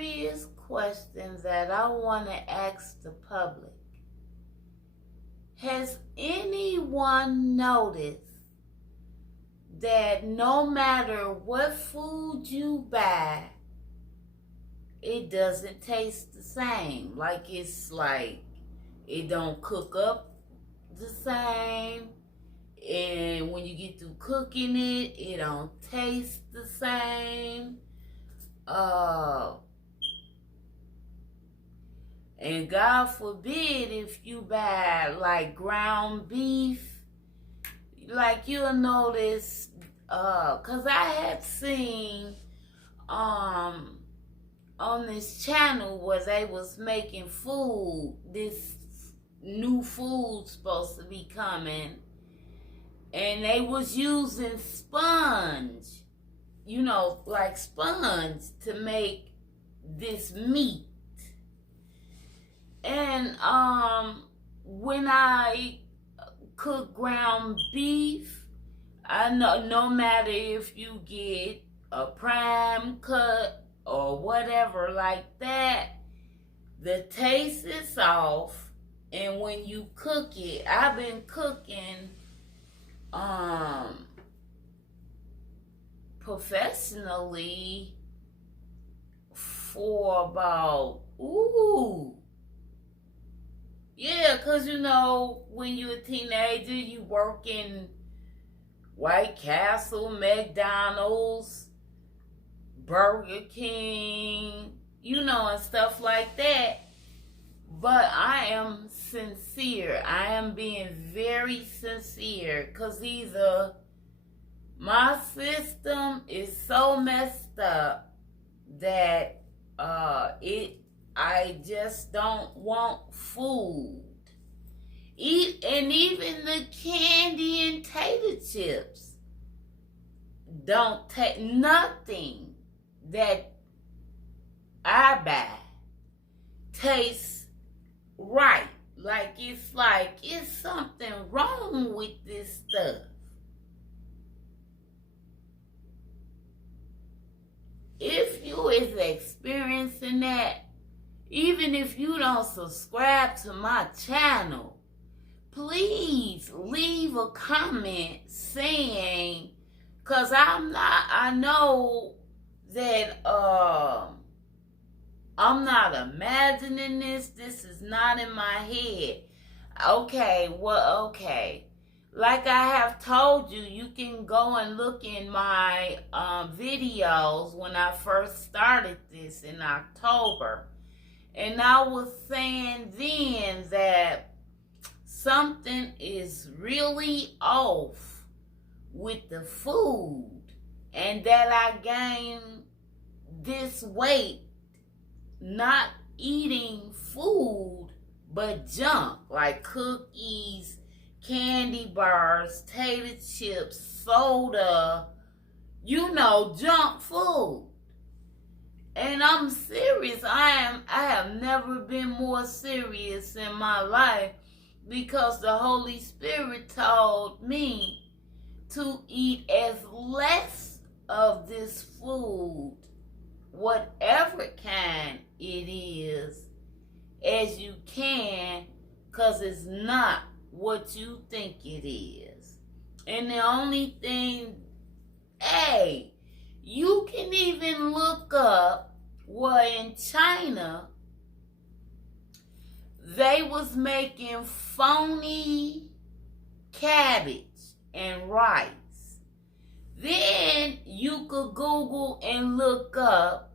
serious question that I want to ask the public. Has anyone noticed that no matter what food you buy, it doesn't taste the same? It's like it don't cook up the same. And when you get through cooking it, it don't taste the same. And God forbid if you buy like ground beef, like you'll notice, cause I had seen on this channel where they was making food, this new food supposed to be coming, and they was using sponge, like sponge to make this meat. And when I cook ground beef, I know no matter if you get a prime cut or whatever like that, the taste is off. And when you cook it, I've been cooking professionally for about, because when you're a teenager, you work in White Castle, McDonald's, Burger King, and stuff like that. But I am sincere. I am being very sincere, because my system is so messed up that I just don't want food. And even the candy and tater chips don't take nothing that I buy tastes right. It's something wrong with this stuff. If you is experiencing that, even if you don't subscribe to my channel, please leave a comment saying, because I know that I'm not imagining this. This is not in my head. Okay. Like I have told you, you can go and look in my videos when I first started this in October. And I was saying then that something is really off with the food, and that I gained this weight not eating food but junk like cookies, candy bars, tater chips, soda, junk food. And I'm serious. I have never been more serious in my life, because the Holy Spirit told me to eat as less of this food, whatever kind it is, as you can, because it's not what you think it is. And the only thing, you can even look up where in China they was making phony cabbage and rice. Then you could Google and look up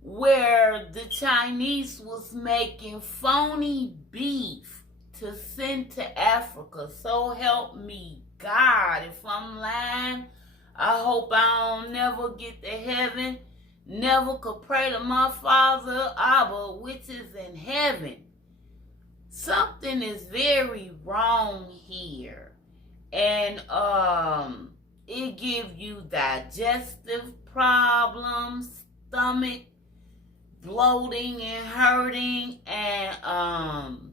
where the Chinese was making phony beef to send to Africa. So help me God. If I'm lying, I hope I don't never get to heaven. Never could pray to my Father, Abba, which is in heaven. Something is very wrong here. And it gives you digestive problems, stomach bloating and hurting, and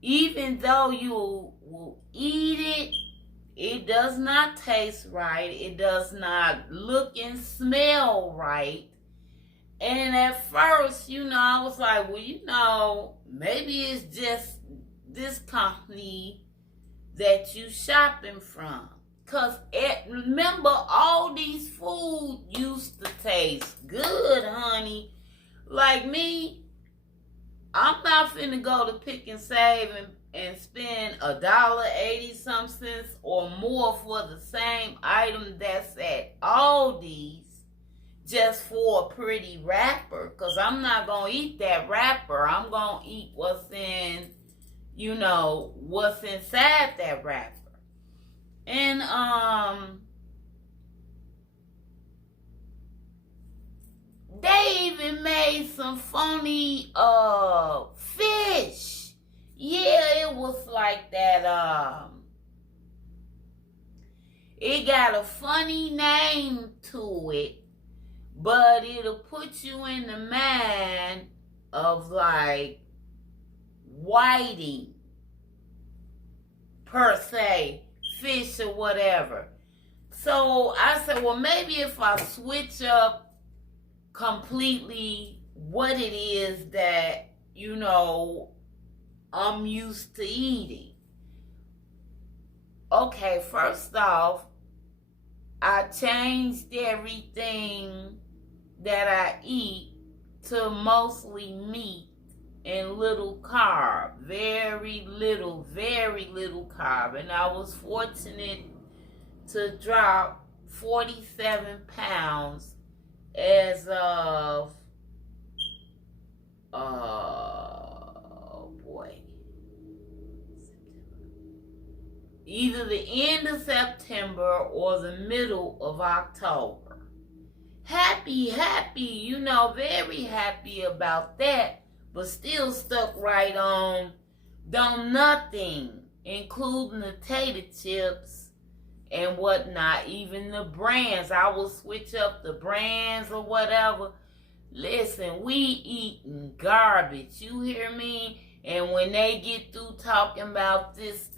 even though you will eat it, it does not taste right. It does not look and smell right. And at first, I was like, well, maybe it's just this company that you shopping from. Because remember, all these food used to taste good, honey. Like me, I'm not finna go to Pick and Save and spend $1.80 some cents or more for the same item that's at Aldi's just for a pretty wrapper. Because I'm not going to eat that wrapper. I'm going to eat what's inside that wrapper. And, they even made some funny, fish. Yeah, it was like that, it got a funny name to it, but it'll put you in the mind of like whiting, per se, fish or whatever. So I said, well, maybe if I switch up completely what it is that, I'm used to eating. Okay, first off, I changed everything that I eat to mostly meat and little carb. Very little carb. And I was fortunate to drop 47 pounds as of, either the end of September or the middle of October. Happy, very happy about that, but still stuck right on nothing, including the tater chips and whatnot, even the brands. I will switch up the brands or whatever. Listen, we eating garbage, you hear me? And when they get through talking about this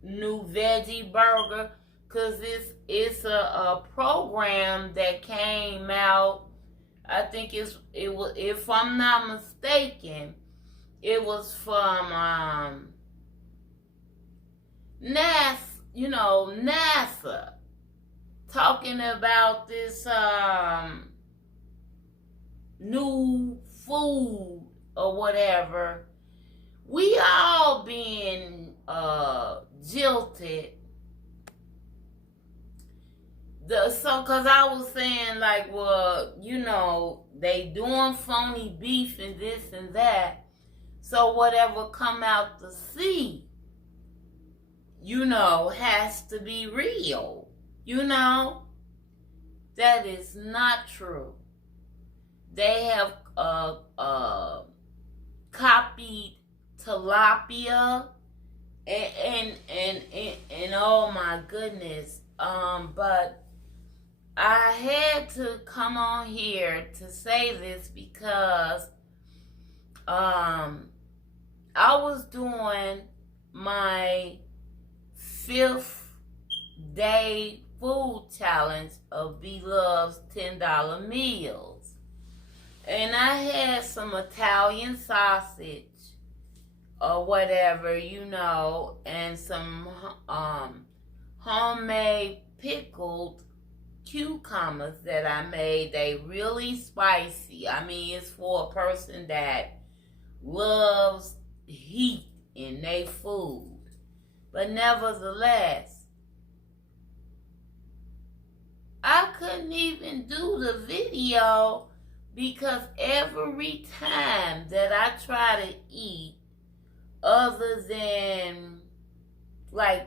new veggie burger, because it's a program that came out, I think it was, if I'm not mistaken, it was from NASA, talking about this new food or whatever. We all being jilted. Cause I was saying like, well, they doing phony beef and this and that. So whatever come out the sea, has to be real. That is not true. They have copied tilapia and oh my goodness. But I had to come on here to say this because I was doing my 5th day food challenge of Beloved's $10 meals. And I had some Italian sausage or whatever, and some homemade pickled cucumbers that I made. They really spicy. I mean, it's for a person that loves heat in their food. But nevertheless, I couldn't even do the video because every time that I try to eat, other than, like,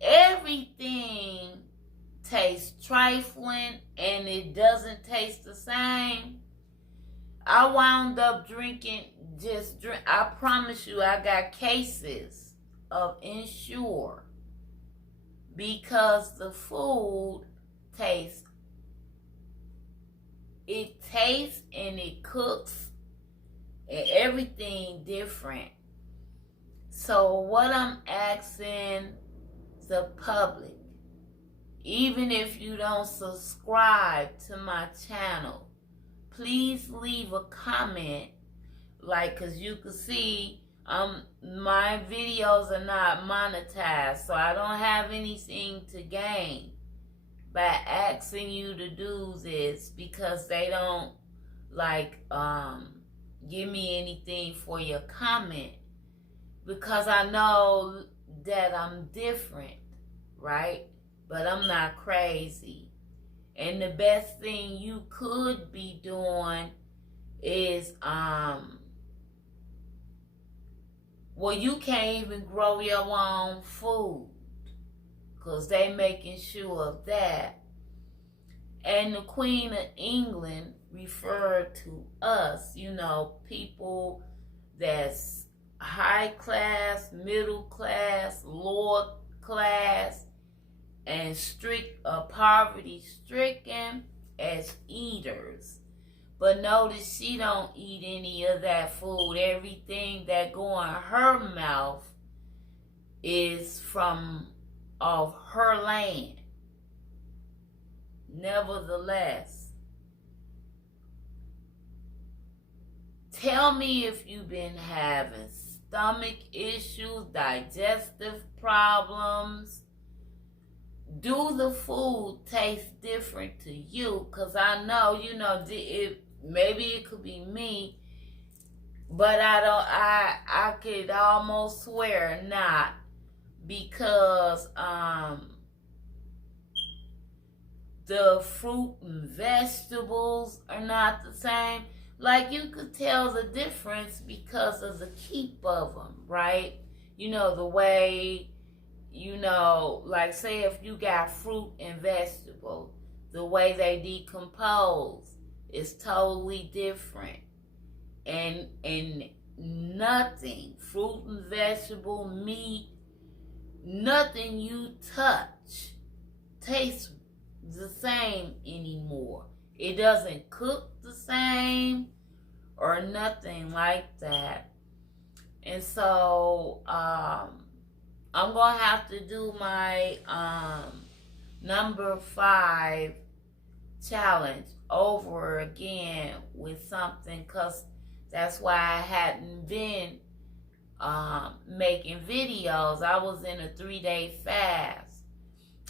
everything tastes trifling and it doesn't taste the same. I wound up I promise you, I got cases of Ensure because the food tastes and it cooks and everything different. So what I'm asking the public. Even if you don't subscribe to my channel, please leave a comment, cause you can see my videos are not monetized, so I don't have anything to gain by asking you to do this, because they don't give me anything for your comment, because I know that I'm different, right? But I'm not crazy. And the best thing you could be doing is, you can't even grow your own food, because they making sure of that. And the Queen of England referred to us, people that's high class, middle class, lower class, and poverty stricken, as eaters. But notice she don't eat any of that food. Everything that go in her mouth is from off her land. Nevertheless, tell me if you've been having stomach issues, digestive problems. Do the food taste different to you? Because I know, maybe it could be me, but I could almost swear not, because the fruit and vegetables are not the same. You could tell the difference because of the keep of them, right? The way, say if you got fruit and vegetable, the way they decompose is totally different. And nothing, fruit and vegetable, meat, nothing you touch tastes the same anymore. It doesn't cook the same or nothing like that. And so I'm gonna have to do my number 5 challenge over again with something, because that's why I hadn't been making videos. I was in a 3-day fast.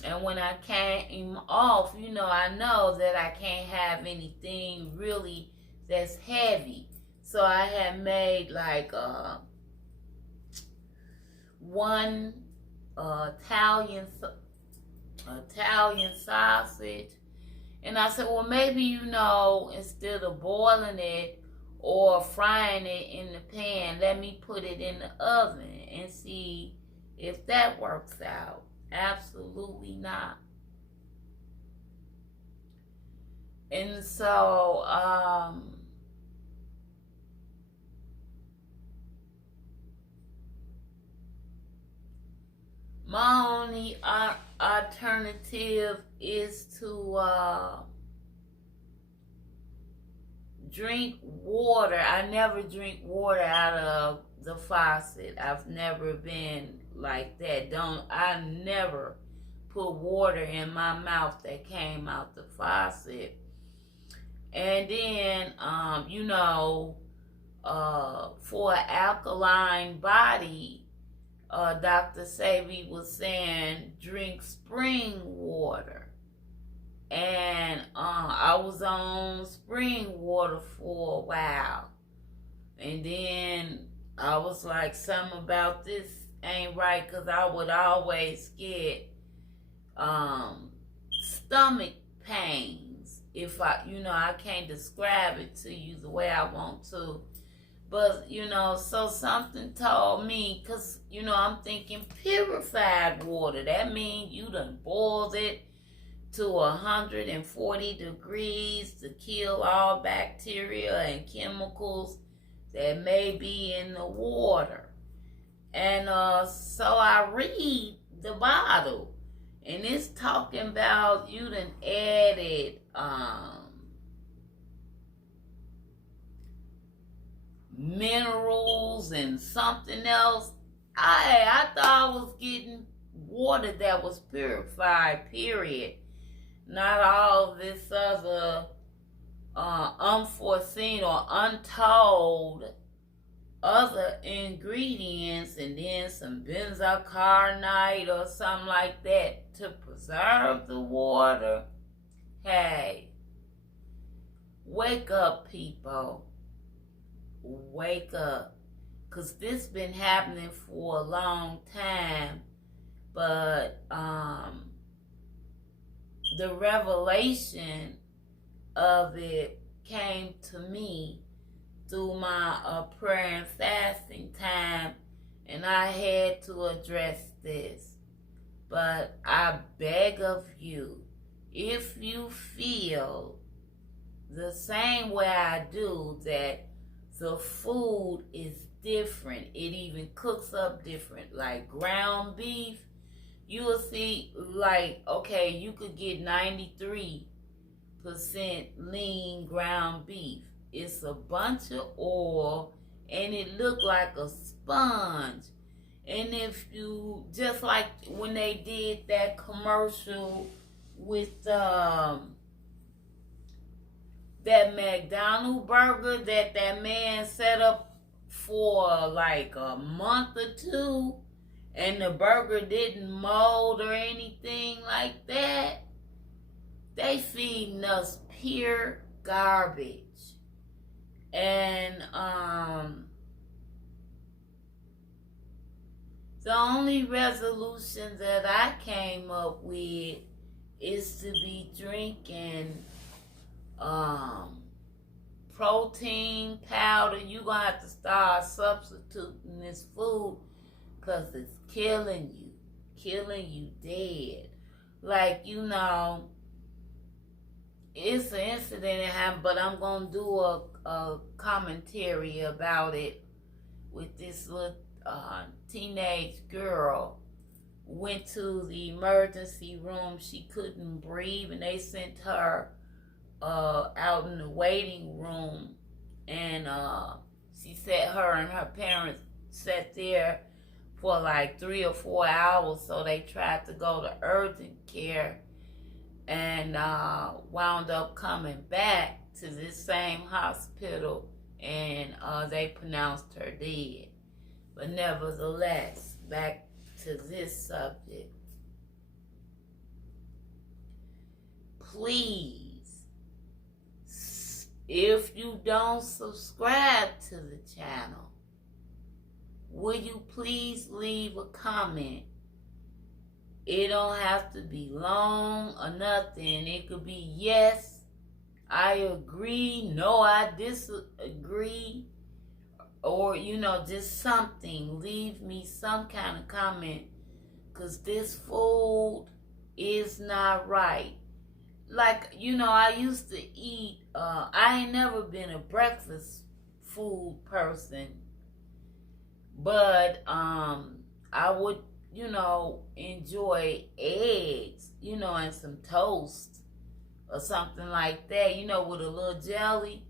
And when I came off, I know that I can't have anything really that's heavy. So I had made one Italian sausage. And I said, well, maybe, instead of boiling it or frying it in the pan, let me put it in the oven and see if that works out. Absolutely not. And so, my only alternative is to drink water. I never drink water out of the faucet. I've never been like that. I never put water in my mouth that came out the faucet. And then, for an alkaline body, Dr. Savy was saying drink spring water. And I was on spring water for a while. And then I was like, something about this ain't right, because I would always get stomach pains. If I can't describe it to you the way I want to. But, so something told me, because, I'm thinking purified water. That means you done boiled it to 140 degrees to kill all bacteria and chemicals that may be in the water. And so I read the bottle, and it's talking about you done added minerals and something else. I thought I was getting water that was purified, period. Not all this other unforeseen or untold other ingredients, and then some benzoyl or something like that to preserve the water. Hey, wake up, people. Wake up. Because this been happening for a long time, but the revelation of it came to me through my prayer and fasting time, and I had to address this. But I beg of you, if you feel the same way I do, that the food is different, it even cooks up different, like ground beef, you will see, like, okay, you could get 93% lean ground beef. It's a bunch of oil, and it looked like a sponge. And if you, just like when they did that commercial with that McDonald's burger that man set up for like a month or two, and the burger didn't mold or anything like that, they feeding us pure garbage. And the only resolution that I came up with is to be drinking protein powder. You're gonna have to start substituting this food, because it's killing you dead. Like, you know, it's an incident that happened, but I'm gonna do a commentary about it. With this little teenage girl, went to the emergency room. She couldn't breathe, and they sent her out in the waiting room, and she sat, her and her parents sat there for like 3 or 4 hours. So they tried to go to urgent care, and wound up coming back to this same hospital, and they pronounced her dead. But nevertheless, back to this subject. Please, if you don't subscribe to the channel, will you please leave a comment? It don't have to be long or nothing. It could be yes, I agree, no, I disagree, or, you know, just something. Leave me some kind of comment, because this food is not right. Like, you know, I used to eat, I ain't never been a breakfast food person, but I would, you know, enjoy eggs, you know, and some toast or something like that, you know, with a little jelly.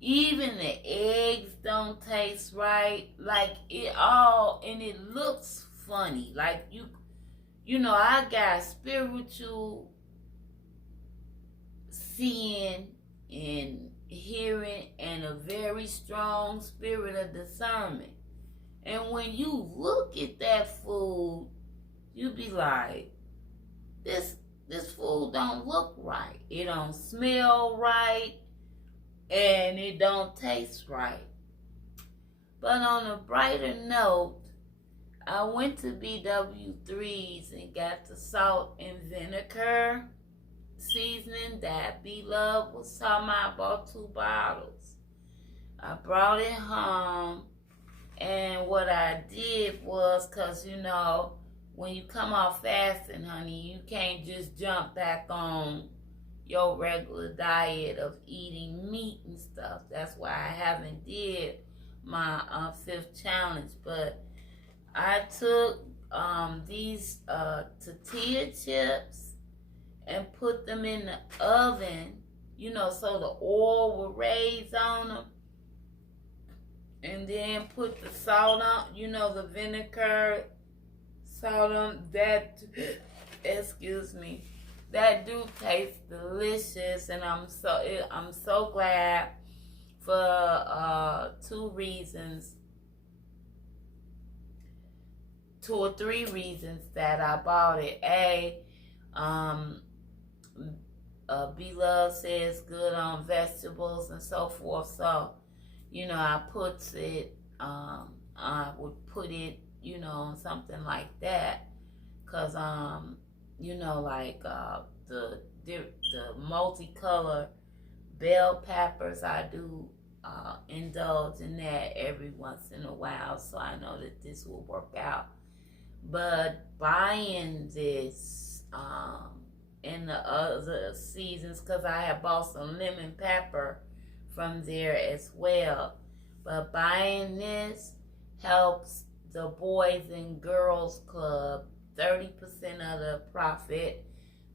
Even the eggs don't taste right. Like, it all, and it looks funny. Like, you know, I got spiritual seeing and hearing, and a very strong spirit of discernment. And when you look at that food, you be like, this food don't look right. It don't smell right, and it don't taste right. But on a brighter note, I went to BW3's and got the salt and vinegar seasoning that B-Love was talking about. I bought 2 bottles. I brought it home, and what I did was, because, you know, when you come off fasting, honey, you can't just jump back on your regular diet of eating meat and stuff. That's why I haven't did my 5th challenge. But I took these tortilla chips and put them in the oven, you know, so the oil will raise on them. And then put the salt on, you know, the vinegar, So that, excuse me, that do taste delicious, and I'm so glad for 2 or 3 reasons that I bought it. Um, B-Love says good on vegetables and so forth. So, I would put it, on something like that. Cause, the multicolor bell peppers, I do indulge in that every once in a while. So I know that this will work out. But buying this in the other seasons, because I have bought some lemon pepper from there as well. But buying this helps the Boys and Girls Club. 30% of the profit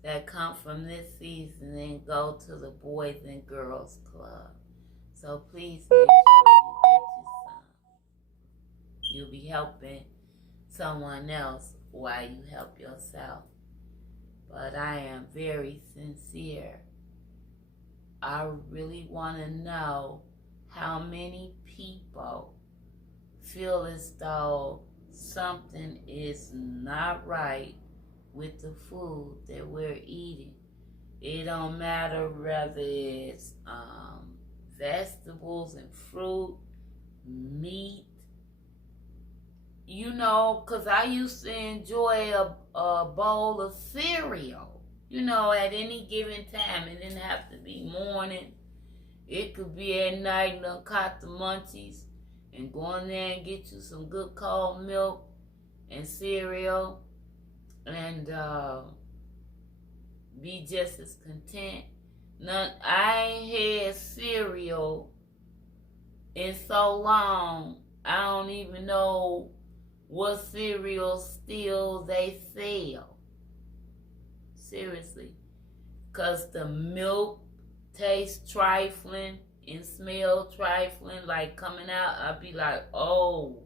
that come from this season then go to the Boys and Girls Club. So please make sure you get you some. You'll be helping someone else while you help yourself. But I am very sincere. I really want to know how many people feel as though something is not right with the food that we're eating. It don't matter whether it's vegetables and fruit, meat, because I used to enjoy a bowl of cereal, at any given time. It didn't have to be morning. It could be at night, and done caught the munchies and go in there and get you some good cold milk and cereal and be just as content. I ain't had cereal in so long, I don't even know what cereal still they sell. Seriously. Because the milk tastes trifling and smell trifling, like coming out. I'd be like, oh,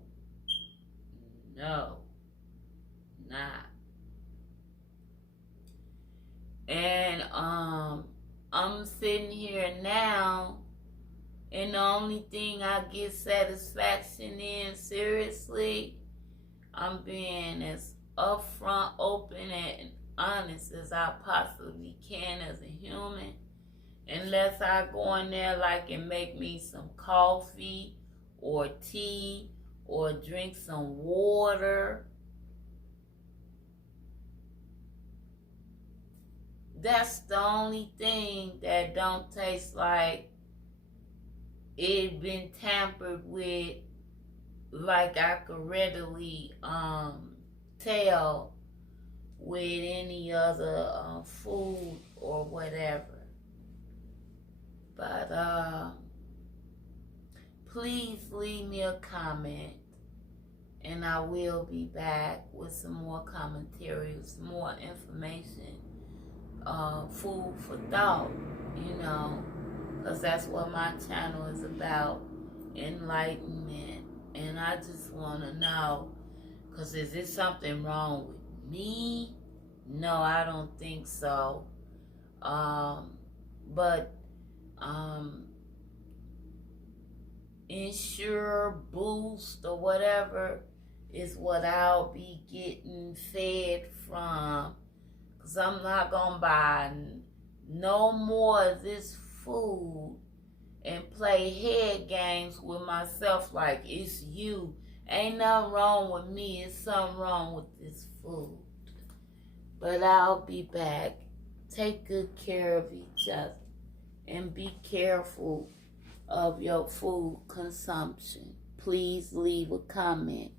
no, not. And I'm sitting here now, and the only thing I get satisfaction in, seriously, I'm being as upfront, open, and honest as I possibly can as a human. Unless I go in there and make me some coffee or tea or drink some water. That's the only thing that don't taste like it been tampered with, like I could readily tell with any other food or whatever. But please leave me a comment, and I will be back with some more commentary, some more information, food for thought, because that's what my channel is about, enlightenment. And I just want to know, because is there something wrong with me? No, I don't think so. But Ensure, Boost, or whatever is what I'll be getting fed from, because I'm not going to buy no more of this food and play head games with myself like it's you. Ain't nothing wrong with me, it's something wrong with this food. But I'll be back. Take good care of each other and be careful of your food consumption. Please leave a comment.